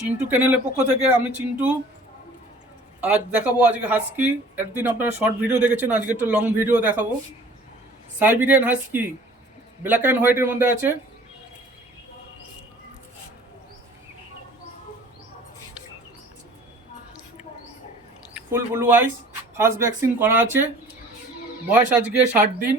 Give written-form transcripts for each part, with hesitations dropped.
চিন্টু ক্যানেলের পক্ষ থেকে আমি চিন্টু আজ দেখাবো আজকে হাস্কি। একদিন আপনারা শর্ট ভিডিও দেখেছেন, আজকে একটা লং ভিডিও দেখাবো। সাইবেরিয়ান হাস্কি ব্ল্যাক অ্যান্ড হোয়াইটের মধ্যে আছে। ফুল ব্লু আইস, ফার্স্ট ভ্যাকসিন করা আছে, বয়স আজকে 60 দিন।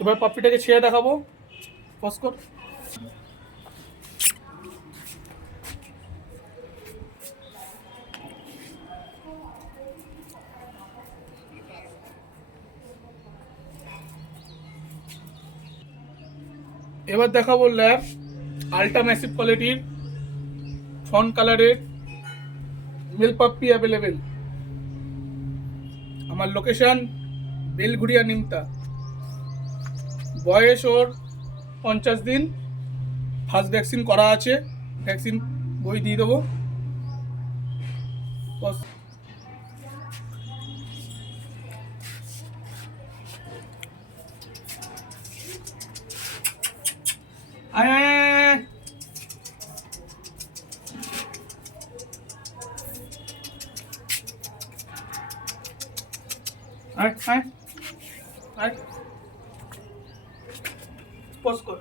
এবার পাপ্পিটাকে ছেড়ে দেখাবো। ফসকর এবার দেখাবো ল্যাব আল্ট্রা ম্যাসিভ কোয়ালিটির ফন কালারের মেল পাপ্পি অ্যাভেলেবেল। আমার লোকেশন বেলঘুরিয়া নিমতা। বয়স ওর 50 দিন, ফার্স্ট ভ্যাকসিন করা আছে, ভ্যাকসিন বই দিয়ে দেবো। আয় আয় আয় আয় আয় আয় পজ কর।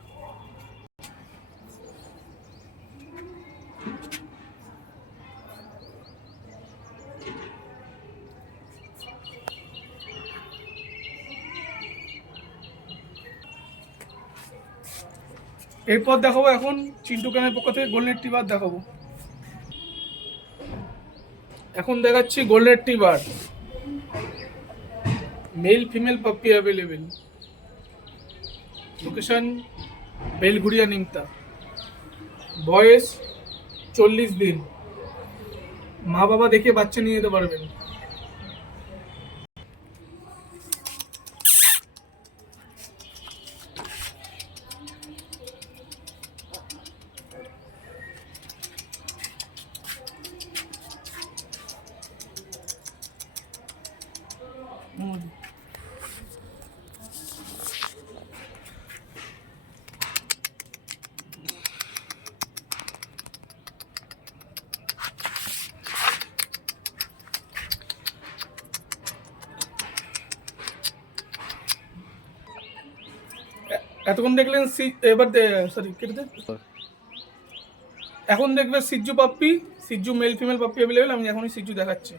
এরপর দেখাবো এখন চিন্টু ক্যানের পক্ষ থেকে গোল্ডেন রিট্রিভার দেখাবো। এখন দেখাচ্ছি golden retriever male female puppy available. Location Belgharia নিমতা। বয়স 40 দিন। মা বাবা দেখে বাচ্চা নিয়ে যেতে পারবেন। এতক্ষণ দেখলেন এবার সরি কেটে দে। এখন দেখবে সিজ্জু পাপ্পি, সিজ্জু মেল ফিমেল পাপ্পি অ্যাভেলেবেল। আমি এখনই সিজ্জু দেখাচ্ছি।